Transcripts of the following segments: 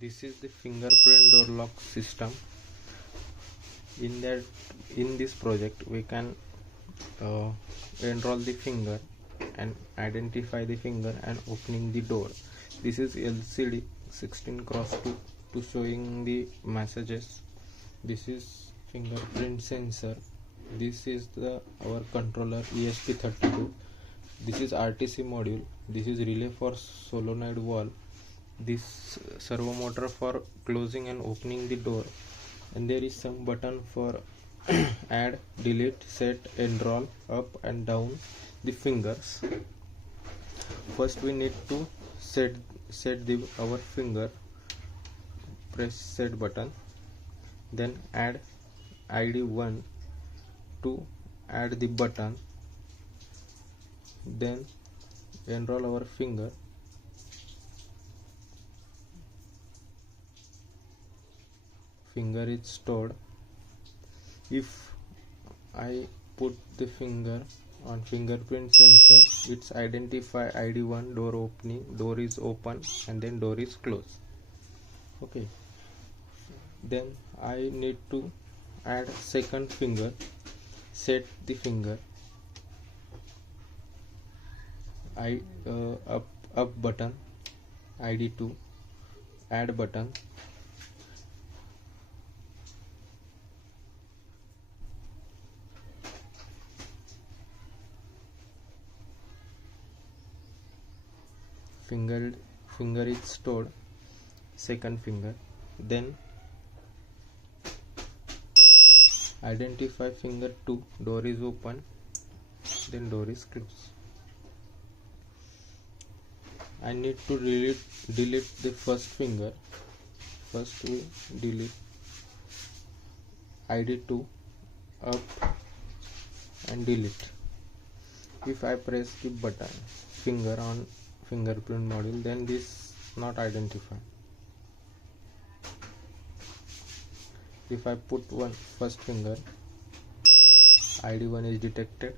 This is the fingerprint door lock system. In this project we can enroll the finger and identify the finger and opening the door. This is LCD 16x2 to showing the messages. This is fingerprint sensor. This is our controller ESP32. This is RTC module. This is relay for solenoid valve. This servo motor for closing and opening the door, and there is some button for add, delete, set, enroll, up and down the fingers. First we need to set our finger. Press set button, then add ID 1 to add the button, then enroll our finger. Finger is stored. If I put the finger on fingerprint sensor, it's identify ID 1 door opening, door is open, and then door is closed. Okay, then I need to add second finger. Set the finger. Up button, ID 2, add button, finger is stored, second finger, then identify finger 2, door is open, then door is closed. I need to delete the first finger. First we delete ID 2, up and delete. If I press the button finger on fingerprint module, then this not identified. If I put first finger, ID 1 is detected,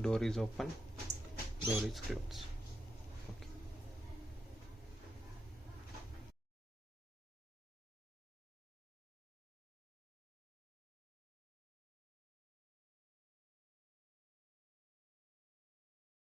door is open, door is closed.